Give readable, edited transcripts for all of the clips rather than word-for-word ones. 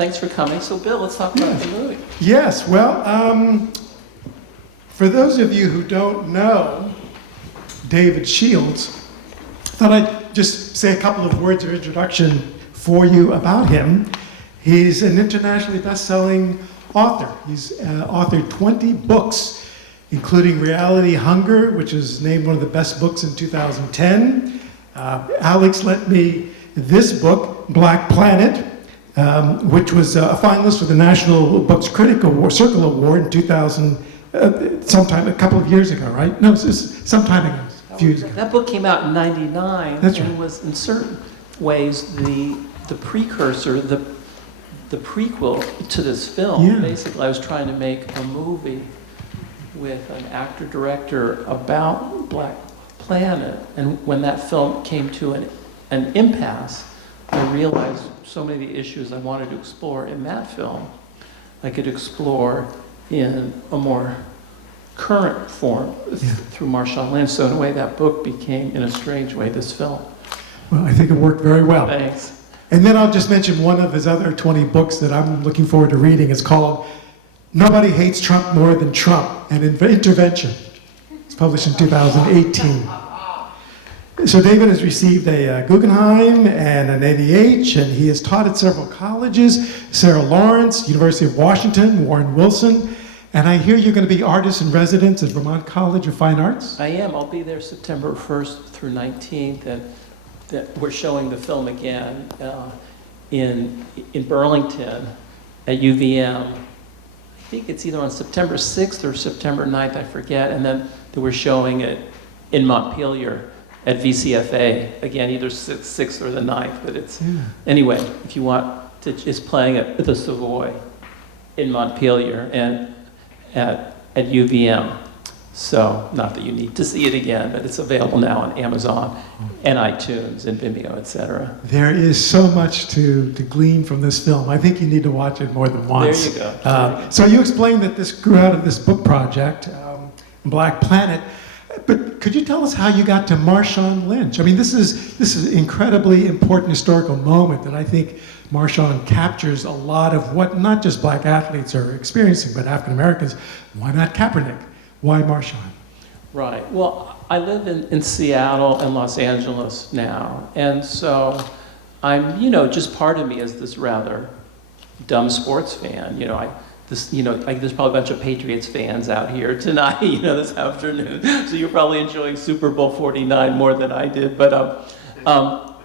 thanks for coming. So Bill, let's talk about the movie. Yes, well, for those of you who don't know David Shields, I thought I'd just say a couple of words of introduction for you about him. He's an internationally best-selling author. He's authored 20 books, including Reality Hunger, which was named one of the best books in 2010. Alex lent me this book, Black Planet, which was a finalist for the National Books Critic Award, Circle Award in 2000, sometime a couple of years ago, right? No, it was some time ago, a few years ago. That book came out in '99. That's and right. was in certain ways the precursor, the prequel to this film. Yeah. Basically, I was trying to make a movie with an actor-director about Black Planet, and when that film came to an impasse, I realized so many of the issues I wanted to explore in that film, I could explore in a more current form through Marshawn Lynch. So in a way, that book became, in a strange way, this film. Well, I think it worked very well. Thanks. And then I'll just mention one of his other 20 books that I'm looking forward to reading. It's called Nobody Hates Trump More Than Trump, an Intervention. It's published in 2018. So David has received a Guggenheim and an ADH, and he has taught at several colleges, Sarah Lawrence, University of Washington, Warren Wilson, and I hear you're going to be artist in residence at Vermont College of Fine Arts? I am. I'll be there September 1st through 19th, and that we're showing the film again in Burlington at UVM. I think it's either on September 6th or September 9th, I forget, and then we're showing it in Montpelier at VCFA, again, either 6th or the 9th, but it's, anyway, if you want to, it's playing at the Savoy in Montpelier and at UVM. So, not that you need to see it again, but it's available now on Amazon and iTunes and Vimeo, etc. There is so much to glean from this film. I think you need to watch it more than once. There you go. So you explained that this grew out of this book project, Black Planet. But could you tell us how you got to Marshawn Lynch? I mean, this is an incredibly important historical moment that I think Marshawn captures a lot of what not just black athletes are experiencing, but African Americans. Why not Kaepernick? Why Marshawn? Right. Well, I live in Seattle and Los Angeles now, and so I'm, just part of me is this rather dumb sports fan. There's probably a bunch of Patriots fans out here tonight, this afternoon. So you're probably enjoying Super Bowl 49 more than I did. But, I'm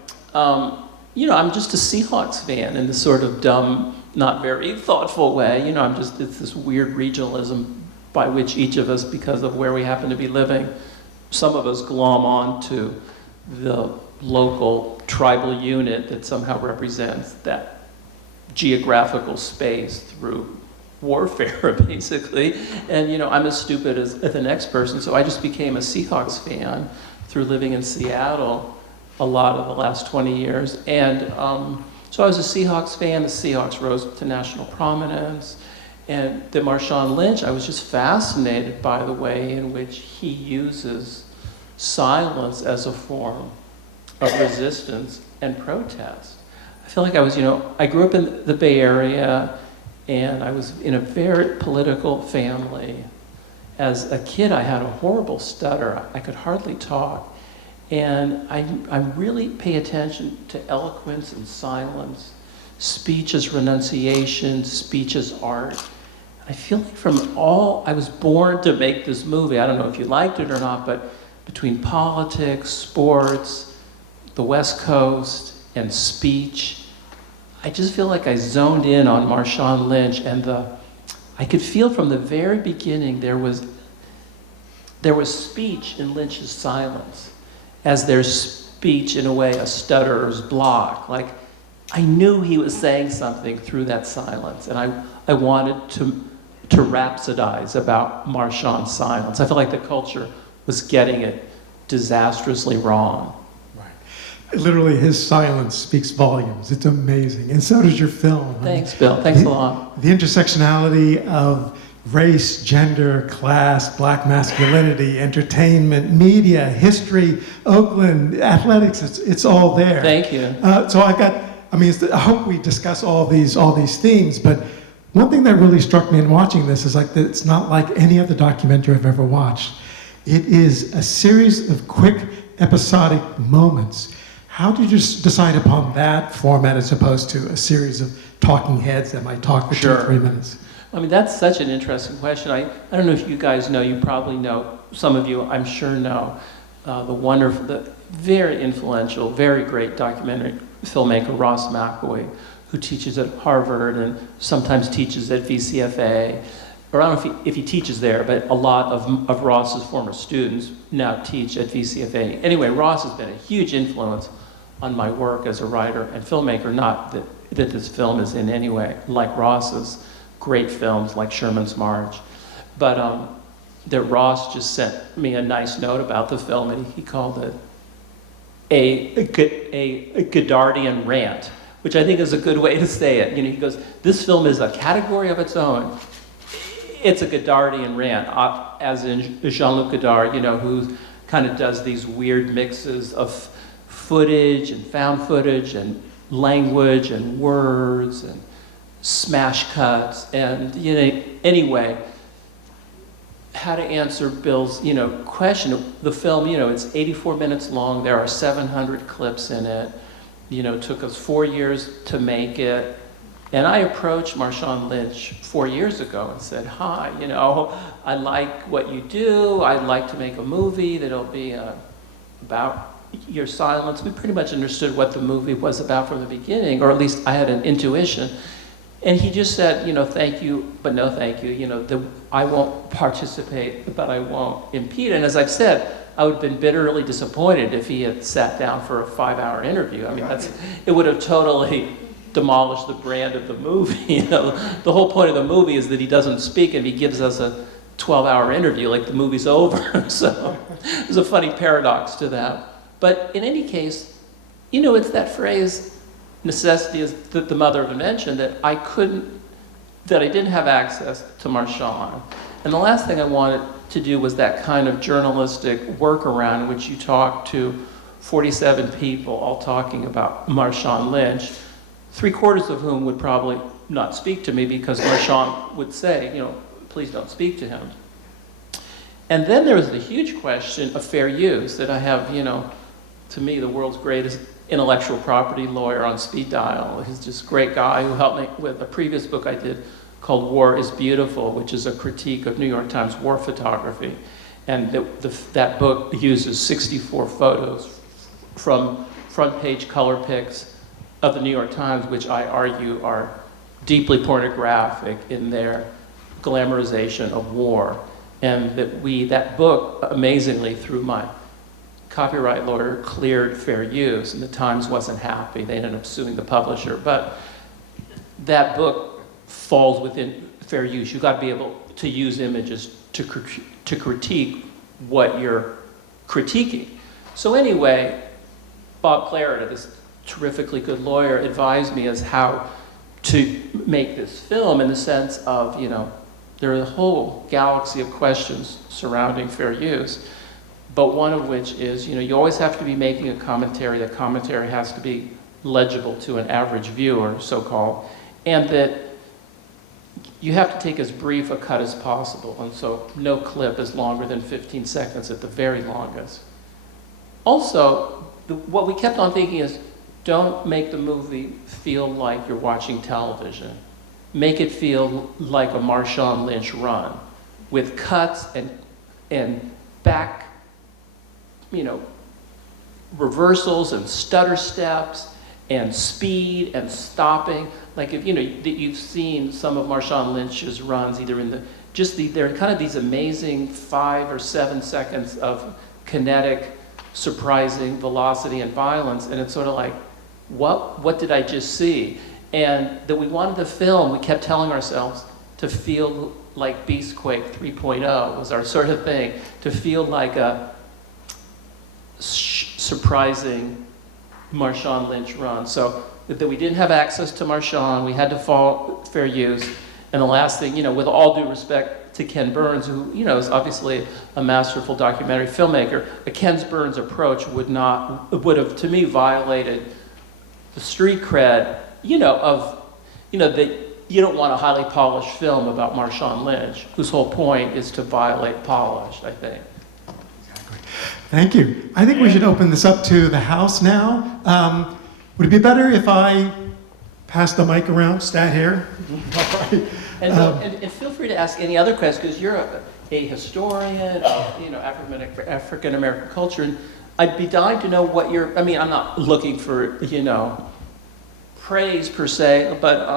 just a Seahawks fan in this sort of dumb, not very thoughtful way. It's this weird regionalism by which each of us, because of where we happen to be living, some of us glom on to the local tribal unit that somehow represents that geographical space through warfare, basically. And I'm as stupid as the next person, so I just became a Seahawks fan through living in Seattle a lot of the last 20 years. And so I was a Seahawks fan. The Seahawks rose to national prominence. And the Marshawn Lynch, I was just fascinated by the way in which he uses silence as a form of resistance and protest. I feel like I grew up in the Bay Area, and I was in a very political family. As a kid, I had a horrible stutter. I could hardly talk. And I really pay attention to eloquence and silence, speech as renunciation, speech as art. I feel like I was born to make this movie. I don't know if you liked it or not, but between politics, sports, the West Coast, and speech, I just feel like I zoned in on Marshawn Lynch, and I could feel from the very beginning there was speech in Lynch's silence, as there's speech in a way a stutterer's block. Like, I knew he was saying something through that silence, and I wanted to rhapsodize about Marshawn's silence. I feel like the culture was getting it disastrously wrong. Literally, his silence speaks volumes. It's amazing. And so does your film. Thanks, Bill. Thanks a lot. The intersectionality of race, gender, class, black masculinity, entertainment, media, history, Oakland, athletics, it's all there. Thank you. So I mean, I hope we discuss all these themes, but one thing that really struck me in watching this is like that it's not like any other documentary I've ever watched. It is a series of quick episodic moments. How did you decide upon that format as opposed to a series of talking heads that might talk for 2 or 3 minutes? I mean, that's such an interesting question. I don't know if you guys know, you probably know, some of you I'm sure know, the very influential, very great documentary filmmaker Ross McElwee, who teaches at Harvard and sometimes teaches at VCFA. Or I don't know if he teaches there, but a lot of Ross's former students now teach at VCFA. Anyway, Ross has been a huge influence on my work as a writer and filmmaker, not that this film is in any way like Ross's great films like Sherman's March, but that Ross just sent me a nice note about the film, and he called it a Godardian rant, which I think is a good way to say it. You know, he goes, this film is a category of its own. It's a Godardian rant, as in Jean-Luc Godard, you know, who kind of does these weird mixes of footage and found footage and language and words and smash cuts. And, you know, anyway, how to answer Bill's, you know, question. The film, you know, it's 84 minutes long. There are 700 clips in it. You know, it took us 4 years to make it. And I approached Marshawn Lynch 4 years ago and said, hi, you know, I like what you do. I'd like to make a movie that'll be about your silence. We pretty much understood what the movie was about from the beginning, or at least I had an intuition. And he just said, you know, thank you, but no thank you. You know, I won't participate, but I won't impede. And as I've said, I would have been bitterly disappointed if he had sat down for a 5-hour interview. I mean, it would have totally demolished the brand of the movie. You know, the whole point of the movie is that he doesn't speak and he gives us a 12-hour interview, like the movie's over. So there's a funny paradox to that. But in any case, you know, it's that phrase, necessity is the mother of invention, that I didn't have access to Marshawn. And the last thing I wanted to do was that kind of journalistic workaround in which you talk to 47 people all talking about Marshawn Lynch, 3/4 of whom would probably not speak to me because Marshawn would say, you know, please don't speak to him. And then there was the huge question of fair use that I have, you know, to me, the world's greatest intellectual property lawyer on speed dial. He's just a great guy who helped me with a previous book I did called War is Beautiful, which is a critique of New York Times war photography. And that book uses 64 photos from front page color pics of the New York Times, which I argue are deeply pornographic in their glamorization of war. And that book, amazingly, through my copyright lawyer, cleared fair use, and the Times wasn't happy. They ended up suing the publisher. But that book falls within fair use. You've got to be able to use images to critique what you're critiquing. So anyway, Bob Clarida, this terrifically good lawyer, advised me as how to make this film in the sense of, you know, there are a whole galaxy of questions surrounding fair use, but one of which is, you know, you always have to be making a commentary. That commentary has to be legible to an average viewer, so-called, and that you have to take as brief a cut as possible, and so no clip is longer than 15 seconds at the very longest. Also, what we kept on thinking is, don't make the movie feel like you're watching television. Make it feel like a Marshawn Lynch run with cuts and back, you know, reversals and stutter steps and speed and stopping. Like if, you know, you've seen some of Marshawn Lynch's runs, either in they're kind of these amazing 5 or 7 seconds of kinetic, surprising velocity and violence, and it's sort of like, what did I just see? And that we wanted the film, we kept telling ourselves, to feel like Beastquake 3.0 was our sort of thing, to feel like a surprising Marshawn Lynch run. So that we didn't have access to Marshawn, we had to follow fair use. And the last thing, you know, with all due respect to Ken Burns, who, you know, is obviously a masterful documentary filmmaker, a Ken Burns approach would have, to me, violated the street cred, that you don't want a highly polished film about Marshawn Lynch, whose whole point is to violate polish, I think. Thank you. I think we should open this up to the House now. Would it be better if I pass the mic around, Stat here? All right. And feel free to ask any other questions, because you're a historian of African American culture, and I'd be dying to know what I'm not looking for praise per se, but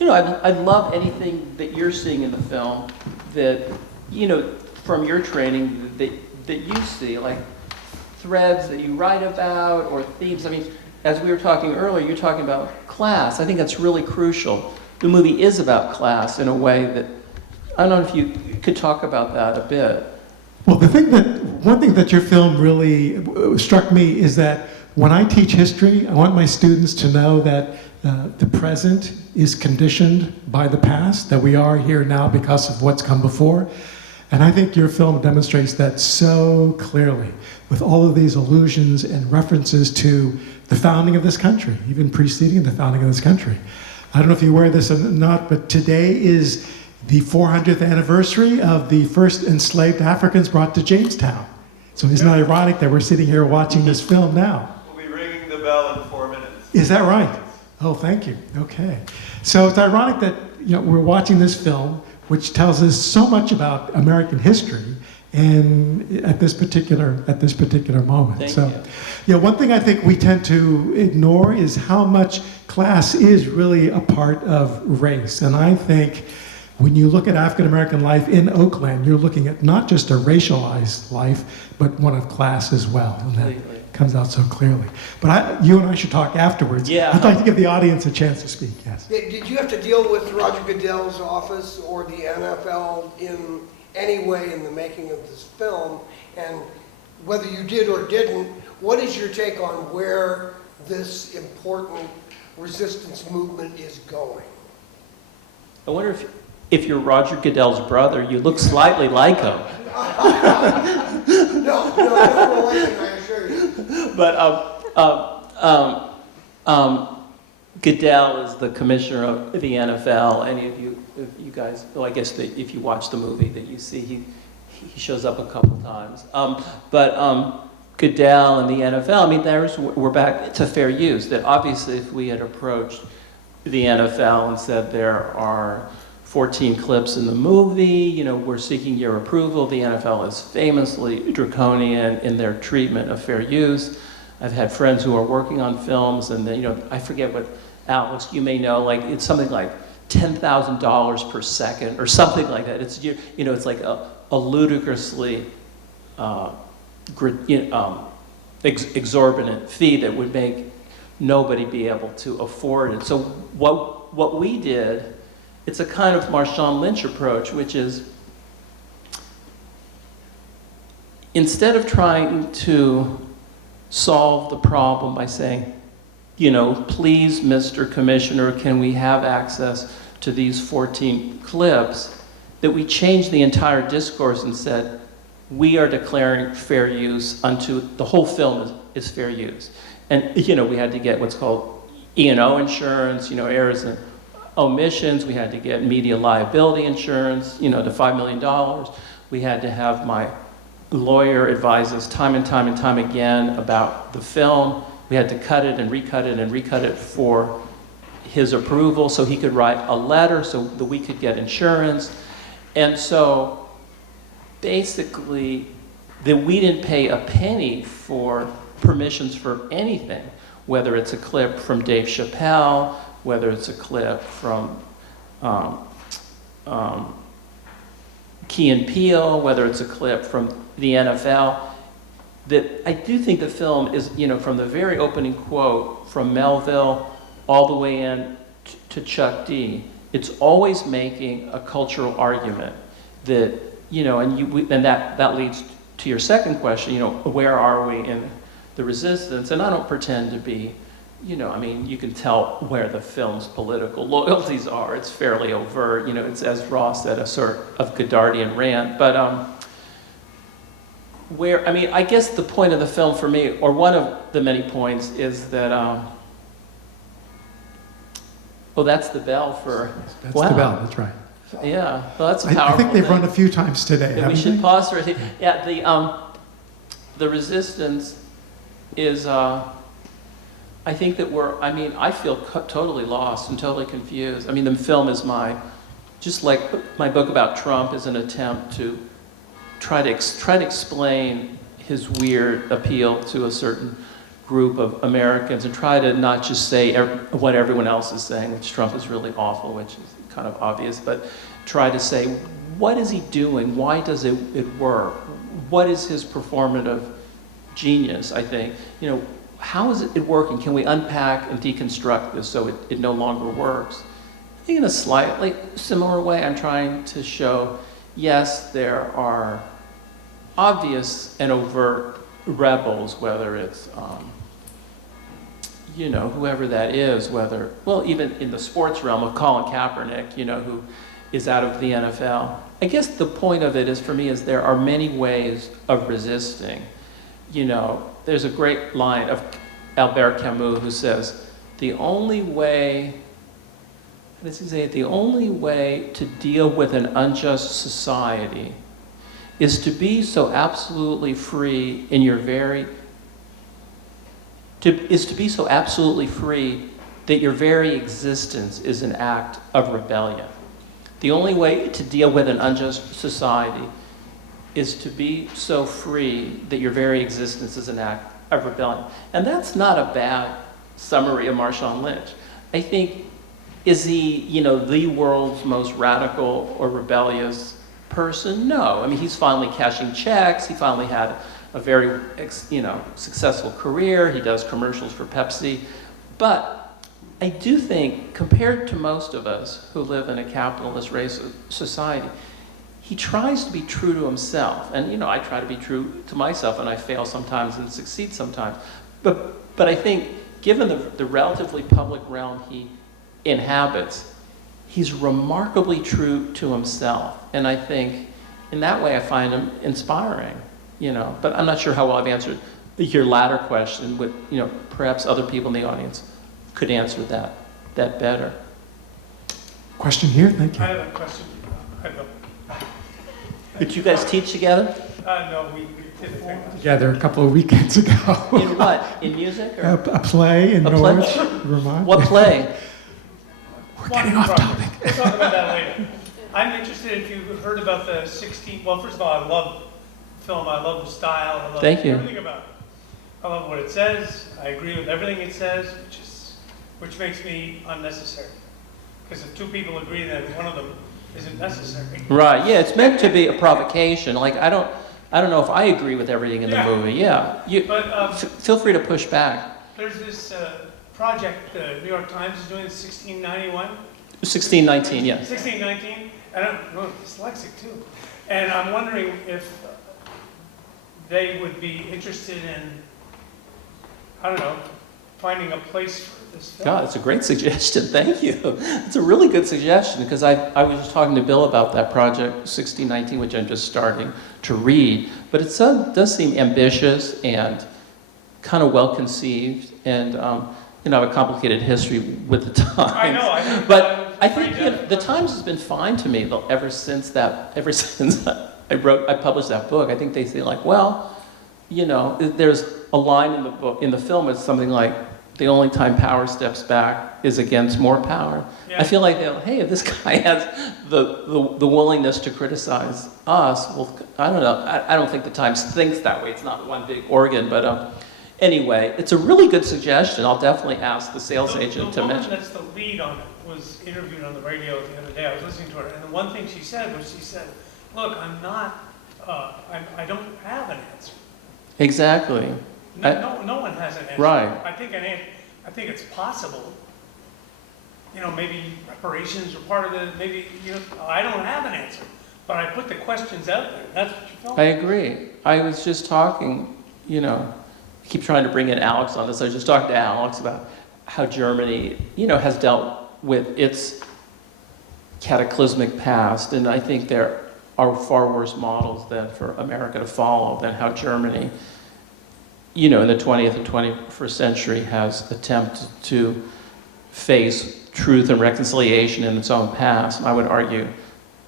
I'd love anything that you're seeing in the film that from your training that you see, like threads that you write about or themes. I mean, as we were talking earlier, you're talking about class. I think that's really crucial. The movie is about class in a way that, I don't know if you could talk about that a bit. Well, one thing that your film really struck me is that when I teach history, I want my students to know that the present is conditioned by the past, that we are here now because of what's come before. And I think your film demonstrates that so clearly, with all of these allusions and references to the founding of this country, even preceding the founding of this country. I don't know if you're aware of this or not, but today is the 400th anniversary of the first enslaved Africans brought to Jamestown. So isn't it ironic that we're sitting here watching this film now? We'll be ringing the bell in 4 minutes. Is that right? Oh, thank you. Okay. So it's ironic that we're watching this film, which tells us so much about American history, and at this particular moment. Thank you. One thing I think we tend to ignore is how much class is really a part of race. And I think when you look at African American life in Oakland, you're looking at not just a racialized life, but one of class as well. And that comes out so clearly. But you and I should talk afterwards. Yeah. I'd like to give the audience a chance to speak. Yes. Did you have to deal with Roger Goodell's office or the NFL in any way in the making of this film? And whether you did or didn't, what is your take on where this important resistance movement is going? I wonder if you're Roger Goodell's brother, you look slightly like him. No relation, I assure you. But Goodell is the commissioner of the NFL. Any of you guys, I guess that if you watch the movie that you see, he shows up a couple times. Goodell and the NFL, we're back to fair use. That obviously if we had approached the NFL and said there are 14 clips in the movie, we're seeking your approval. The NFL is famously draconian in their treatment of fair use. I've had friends who are working on films, and I forget what, Alex, you may know, like it's something like $10,000 per second or something like that. It's it's like a ludicrously exorbitant fee that would make nobody be able to afford it. So what we did, it's a kind of Marshawn Lynch approach, which is instead of trying to solve the problem by saying, please, Mr. Commissioner, can we have access to these 14 clips, that we changed the entire discourse and said, we are declaring fair use unto, the whole film is fair use. And, we had to get what's called E&O insurance, errors and omissions. We had to get media liability insurance, the $5 million. We had to have my lawyer advise us time and time and time again about the film. We had to cut it and recut it and recut it for his approval so he could write a letter so that we could get insurance. And so basically, that we didn't pay a penny for permissions for anything, whether it's a clip from Dave Chappelle, whether it's a clip from Key and Peele, whether it's a clip from the NFL. That I do think the film is, from the very opening quote from Melville all the way in to Chuck D, it's always making a cultural argument that, and that leads to your second question, where are we in the resistance? And I don't pretend to be, you can tell where the film's political loyalties are. It's fairly overt, it's, as Ross said, a sort of Godardian rant. But I guess the point of the film for me, or one of the many points, is that Oh, that's the bell for, That's wow. the bell, that's right. Yeah, well, that's a I powerful think they've thing. run a few times today, Yeah, we haven't should they? pause for it. Yeah, the resistance is, I think that I feel totally lost and totally confused. I mean, the film is just like my book about Trump is an attempt to try to explain his weird appeal to a certain group of Americans and try to not just say what everyone else is saying, which Trump is really awful, which is kind of obvious, but try to say, what is he doing? Why does it work? What is his performative genius, I think? How is it working? Can we unpack and deconstruct this so it no longer works? I think in a slightly similar way, I'm trying to show, yes, there are obvious and overt rebels, whether it's, whoever that is, even in the sports realm of Colin Kaepernick, who is out of the NFL. I guess the point of it is, for me, is there are many ways of resisting. There's a great line of Albert Camus who says, the only way to deal with an unjust society is to be so absolutely free that your very existence is an act of rebellion. The only way to deal with an unjust society is to be so free that your very existence is an act of rebellion. And that's not a bad summary of Marshawn Lynch. I think, is he, the world's most radical or rebellious person? No. I mean, he's finally cashing checks. He finally had a very, successful career. He does commercials for Pepsi. But I do think, compared to most of us who live in a capitalist racist society, he tries to be true to himself. And, I try to be true to myself, and I fail sometimes and succeed sometimes. But I think, given the relatively public realm he inhabits, he's remarkably true to himself. And I think, in that way, I find him inspiring, But I'm not sure how well I've answered your latter question. With, perhaps other people in the audience could answer that better. Question here, thank I you. have a question. Did you guys teach together? No, we did a thing. Together a couple of weekends ago. In what? In music? Or? A play in A play? Norwich, Vermont. What play? We're getting off topic. We'll talk about that later. I'm interested if you've heard about the 16, well, first of all, I love film, I love the style, I love Thank you. everything about it. I love what it says, I agree with everything it says, which makes me unnecessary. Because if two people agree, then one of them isn't necessary. Right. Yeah, it's meant to be a provocation. Like I don't know if I agree with everything in the Yeah. movie. Yeah. But Feel free to push back. there's this project the New York Times is doing, 1691. 1619. Yes. 1619, and I'm dyslexic too. And I'm wondering if they would be interested in, I don't know, finding a place for this film. God, it's a great suggestion. Thank you. It's a really good suggestion because I was just talking to Bill about that project 1619, which I'm just starting to read. But it does seem ambitious and kind of well conceived, and I have a complicated history with the Times. I know. But I think the Times has been fine to me ever since I published that book. I think they say like, well, there's a line in the book, in the film, it's something like, the only time power steps back is against more power. Yeah. I feel like hey, if this guy has the willingness to criticize us, well, I don't know. I don't think the Times thinks that way. It's not one big organ, but anyway, it's a really good suggestion. I'll definitely ask the sales agent to mention. The woman that's the lead on it was interviewed on the radio the other day. I was listening to her, and the one thing she said was, look, I'm not, I don't have an answer. Exactly. No one has an answer. Right. I think it's possible. Maybe reparations are part of it. Maybe I don't have an answer, but I put the questions out there. That's what you felt. I agree. I was just talking. I keep trying to bring in Alex on this. I was just talking to Alex about how Germany, has dealt with its cataclysmic past, and I think there are far worse models than for America to follow than how Germany, in the 20th and 21st century has attempted to face truth and reconciliation in its own past. And I would argue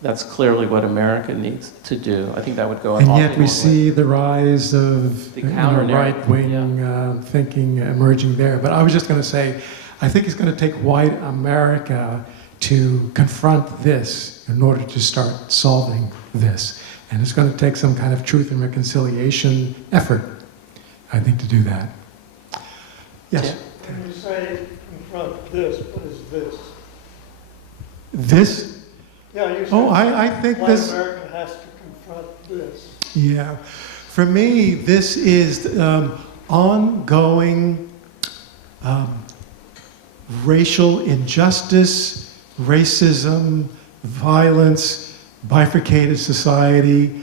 that's clearly what America needs to do. I think that would go an And awfully yet we long see the rise of The counter-narrative, right-wing thinking emerging there. But I was just going to say, I think it's going to take white America to confront this in order to start solving this. And it's going to take some kind of truth and reconciliation effort, I think, to do that. Yes? Yeah. When you say confront this, what is this? This? Yeah, you said Oh, I think white this... America has to confront this. Yeah. For me, this is ongoing racial injustice, racism, violence, bifurcated society.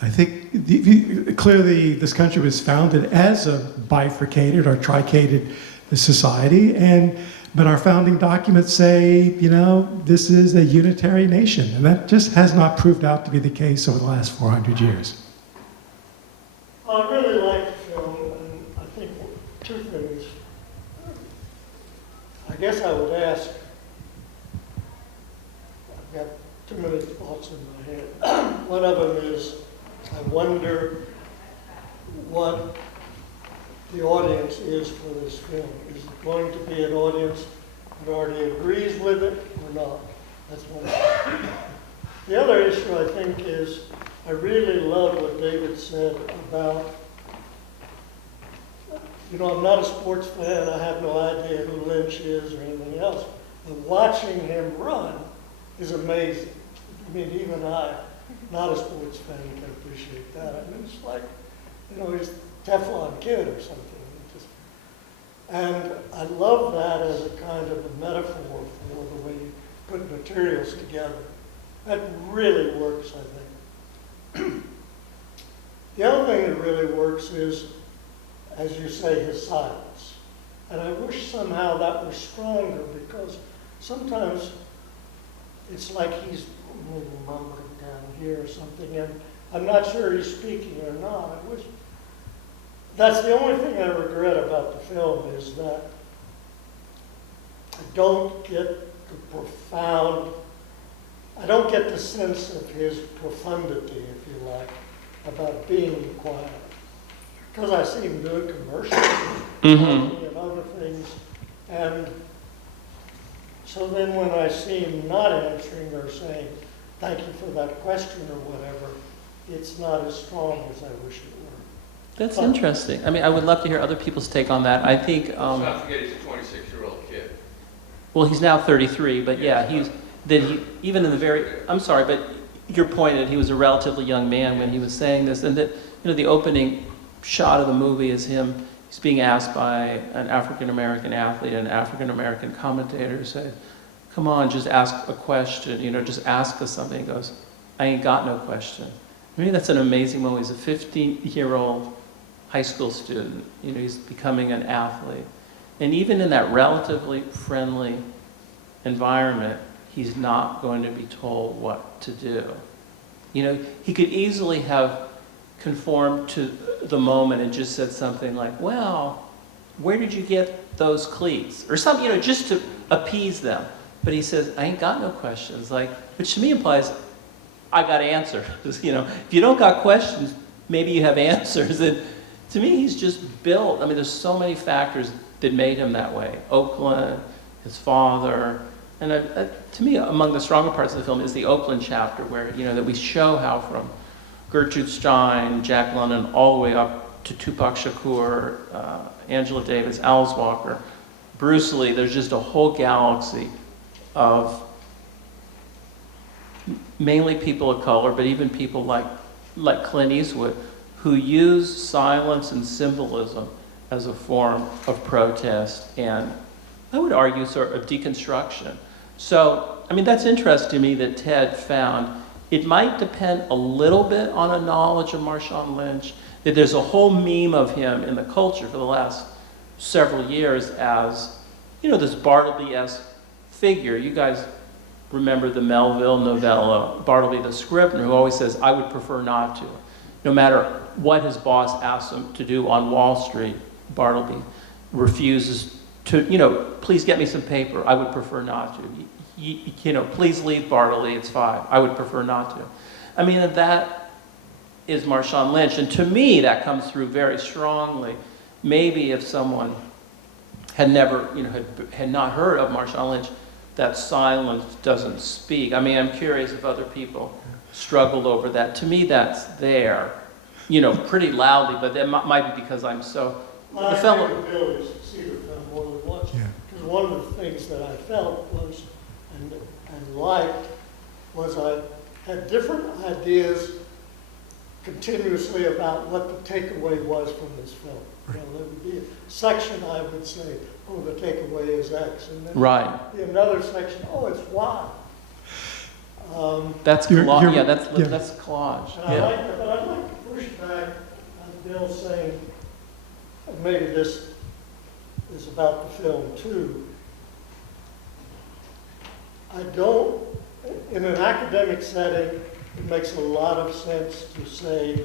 I think clearly this country was founded as a bifurcated or tricated society, but our founding documents say, you know, this is a unitary nation, and that just has not proved out to be the case over the last 400 years. I really like the film, and I think two things. I guess I would ask, I've got too many thoughts in my head. One of them is, I wonder what the audience is for this film. Is it going to be an audience that already agrees with it or not? That's one thing. The other issue, I think, is I really love what David said about, you know, I'm not a sports fan, I have no idea who Lynch is or anything else, but watching him run is amazing. I mean, even I, not a sports fan, can appreciate that. I mean, it's like, you know, he's a Teflon kid or something. And I love that as a kind of a metaphor for the way you put materials together. That really works, I think. The other thing that really works is, as you say, his silence. And I wish somehow that was stronger, because sometimes it's like he's maybe mumbling down here or something, and I'm not sure he's speaking or not. I wish. That's the only thing I regret about the film, is that I don't get the profound, I don't get the sense of his profundity, if you like, about being quiet. Because I see him doing commercials and other things. And so then when I see him not answering or saying, thank you for that question or whatever, it's not as strong as I wish it were. That's interesting. I mean, I would love to hear other people's take on that. I think, Let's not forget he's a 26-year-old kid. well, he's now 33, but yeah, even in the very, I'm sorry, but your point that he was a relatively young man when he was saying this, and that, you know, the opening shot of the movie is him, he's being asked by an African-American athlete and an African-American commentator, said, come on, just ask a question, you know, just ask us something. He goes, I ain't got no question. I mean, that's an amazing moment. He's a 15-year-old high school student, you know, he's becoming an athlete. And even in that relatively friendly environment, he's not going to be told what to do. You know, he could easily have conformed to the moment and just said something like, well, where did you get those cleats? Or something, you know, just to appease them. But he says, I ain't got no questions. Like, which to me implies, I got answers. You know, if you don't got questions, maybe you have answers. And to me, he's just built. I mean, there's so many factors that made him that way. Oakland, his father, and to me, among the stronger parts of the film is the Oakland chapter, where, you know, that we show how from Gertrude Stein, Jack London, all the way up to Tupac Shakur, Angela Davis, Alice Walker, Bruce Lee. There's just a whole galaxy of mainly people of color, but even people like Clint Eastwood, who use silence and symbolism as a form of protest and, I would argue, sort of deconstruction. So, I mean, that's interesting to me that Ted found. It might depend a little bit on a knowledge of Marshawn Lynch, that there's a whole meme of him in the culture for the last several years as, you know, this Bartleby-esque figure. You guys remember the Melville novella, Bartleby the Scrivener, who always says, I would prefer not to. No matter what his boss asks him to do on Wall Street, Bartleby refuses please get me some paper. I would prefer not to. Please leave Bartley, it's fine. I would prefer not to. I mean, that is Marshawn Lynch. And to me, that comes through very strongly. Maybe if someone had never, had not heard of Marshawn Lynch, that silence doesn't speak. I mean, I'm curious if other people struggled over that. To me, that's there, pretty loudly, but that might be because I'm so... My ability to see the film more than once. Yeah. Because one of the things that I felt was, and liked, was I had different ideas continuously about what the takeaway was from this film. There would be a section I would say, oh, the takeaway is X, and then Right. be another section, oh, it's Y. That's collage. That's collage. And I like that, but I'd like to push back on Bill saying, and maybe this is about the film too. I don't, in an academic setting, it makes a lot of sense to say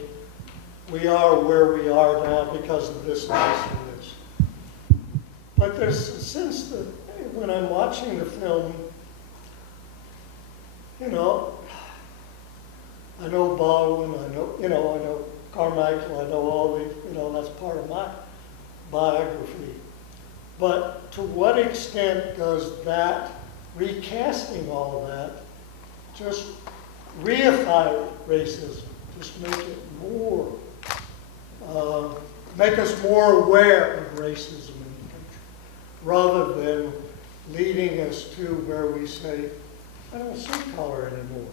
we are where we are now because of this, and this. But there's a sense that when I'm watching the film, I know Baldwin, I know Carmichael, I know all the, that's part of my biography. But to what extent does that, recasting all of that, just reify racism, just make it more, make us more aware of racism in the country, rather than leading us to where we say, I don't see color anymore.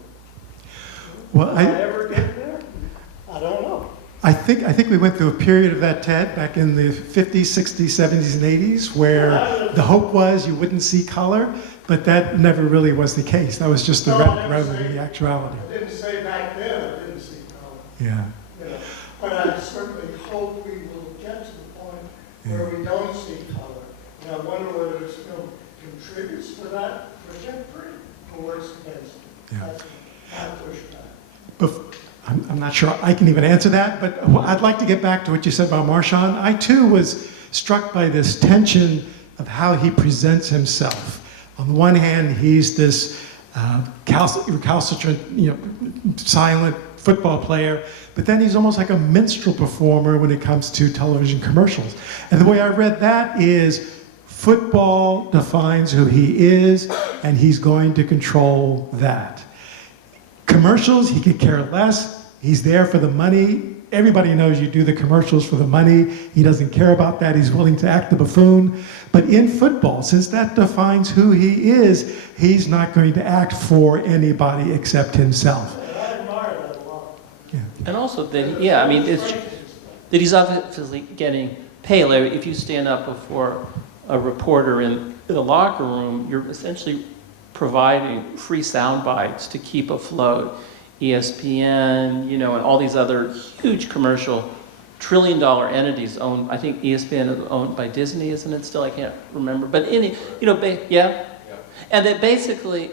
Well, Will I ever get there? I don't know. I think we went through a period of that, Ted, back in the 50s, 60s, 70s, and 80s, where the hope was you wouldn't see color, but that never really was the case. That was just the rather than the actuality. I didn't say back then I didn't see color. Yeah. But I certainly hope we will get to the point where we don't see color. And I wonder whether this film contributes to that trajectory or works against it. Yeah. That's my pushback. I'm not sure I can even answer that, but I'd like to get back to what you said about Marshawn. I too was struck by this tension of how he presents himself. On the one hand, he's this recalcitrant, silent football player, but then he's almost like a minstrel performer when it comes to television commercials. And the way I read that is football defines who he is, and he's going to control that. Commercials, he could care less. He's there for the money. Everybody knows you do the commercials for the money. He doesn't care about that. He's willing to act the buffoon. But in football, since that defines who he is, he's not going to act for anybody except himself. And I admire that a lot. Yeah. And also that, that he's obviously getting paid. Like if you stand up before a reporter in the locker room, you're essentially providing free sound bites to keep afloat ESPN, and all these other huge commercial trillion-dollar entities owned. I think ESPN is owned by Disney, isn't it? Still, I can't remember. But yeah. And that basically,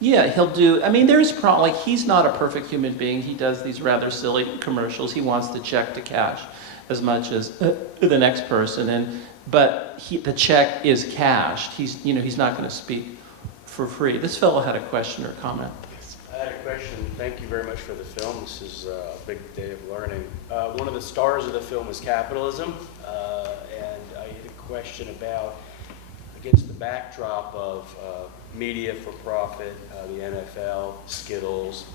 he'll do. I mean, there's probably he's not a perfect human being. He does these rather silly commercials. He wants the check to cash as much as the next person, but the check is cashed. He's not going to speak for free. This fellow had a question or comment. I had a question. Thank you very much for the film. This is a big day of learning. One of the stars of the film is capitalism, and I had a question about, against the backdrop of media for profit, the NFL, Skittles,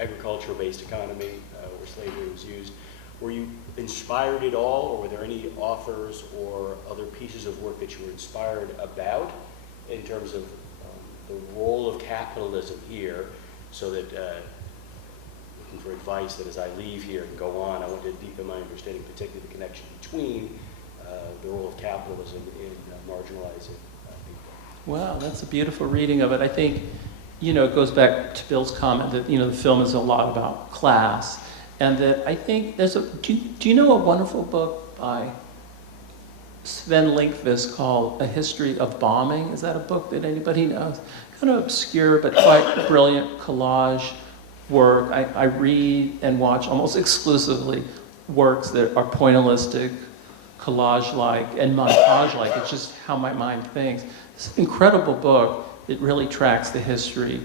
agricultural-based economy, where slavery was used. Were you inspired at all, or were there any authors or other pieces of work that you were inspired about in terms of the role of capitalism here, so that looking for advice that as I leave here and go on, I want to deepen my understanding, particularly the connection between the role of capitalism in marginalizing people. Wow, that's a beautiful reading of it. I think, it goes back to Bill's comment that, the film is a lot about class. And that I think there's do you know a wonderful book by Sven Lindqvist called A History of Bombing? Is that a book that anybody knows? Kind of obscure, but quite brilliant collage work. I read and watch almost exclusively works that are pointillistic, collage-like and montage-like. It's just how my mind thinks. It's an incredible book. It really tracks the history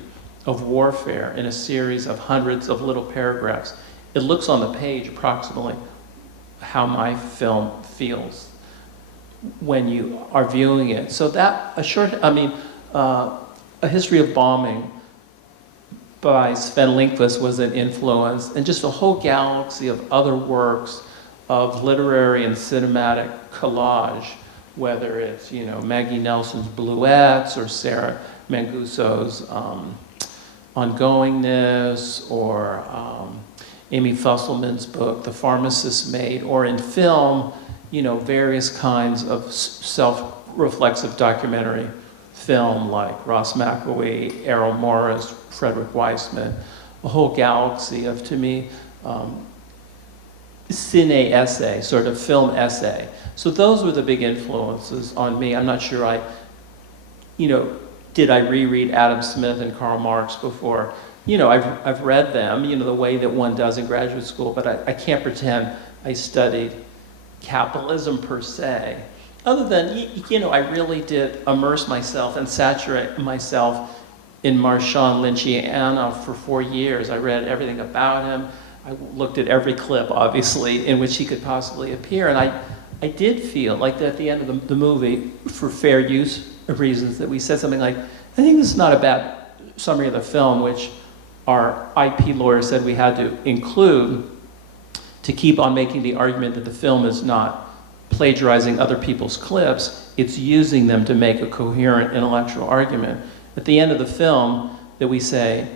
of warfare in a series of hundreds of little paragraphs. It looks on the page approximately how my film feels when you are viewing it. So that, A History of Bombing by Sven Lindqvist was an influence, and just a whole galaxy of other works of literary and cinematic collage, whether it's, Maggie Nelson's Bluettes or Sarah Manguso's Ongoingness, or Amy Fusselman's book, The Pharmacist's Maid, or in film, various kinds of self-reflexive documentary film like Ross McElwee, Errol Morris, Frederick Weissman, a whole galaxy of, to me, cine essay, sort of film essay. So those were the big influences on me. I'm not sure did I reread Adam Smith and Karl Marx before? I've read them, the way that one does in graduate school, but I can't pretend I studied capitalism per se. Other than, I really did immerse myself and saturate myself in Marshawn Lynchiana for 4 years. I read everything about him. I looked at every clip, obviously, in which he could possibly appear. And I did feel like at the end of the movie, for fair use of reasons, that we said something like, I think this is not a bad summary of the film, which our IP lawyer said we had to include to keep on making the argument that the film is not plagiarizing other people's clips, it's using them to make a coherent intellectual argument. At the end of the film, that we say,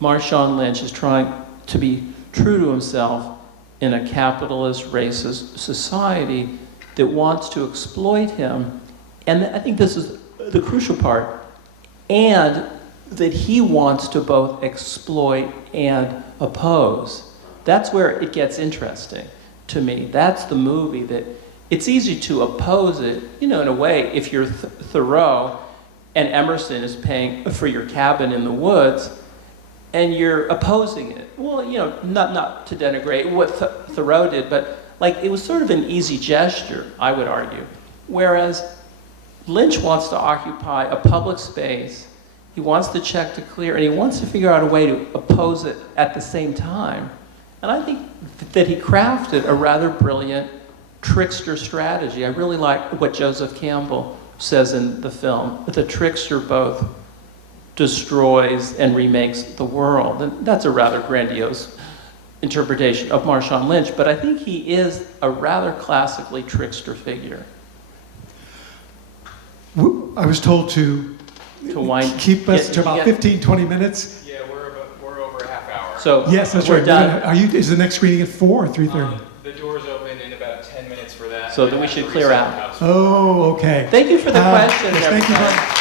Marshawn Lynch is trying to be true to himself in a capitalist, racist society that wants to exploit him. And I think this is the crucial part. And that he wants to both exploit and oppose. That's where it gets interesting to me. That's the movie that it's easy to oppose it, in a way, if you're Thoreau and Emerson is paying for your cabin in the woods and you're opposing it. Well, not to denigrate what Thoreau did, but it was sort of an easy gesture, I would argue. Whereas Lynch wants to occupy a public space, he wants to check to clear, and he wants to figure out a way to oppose it at the same time. And I think that he crafted a rather brilliant trickster strategy. I really like what Joseph Campbell says in the film, that the trickster both destroys and remakes the world. And that's a rather grandiose interpretation of Marshawn Lynch, but I think he is a rather classically trickster figure. I was told to keep us to about 15, 20 minutes. Yeah, we're over a half hour. So Yes, that's we're right. done. Is the next screening at 4 or 3:30? The doors open in about 10 minutes for that. So then we should clear out. Oh, okay. Thank you for the questions, Yes, thank you everybody. very much.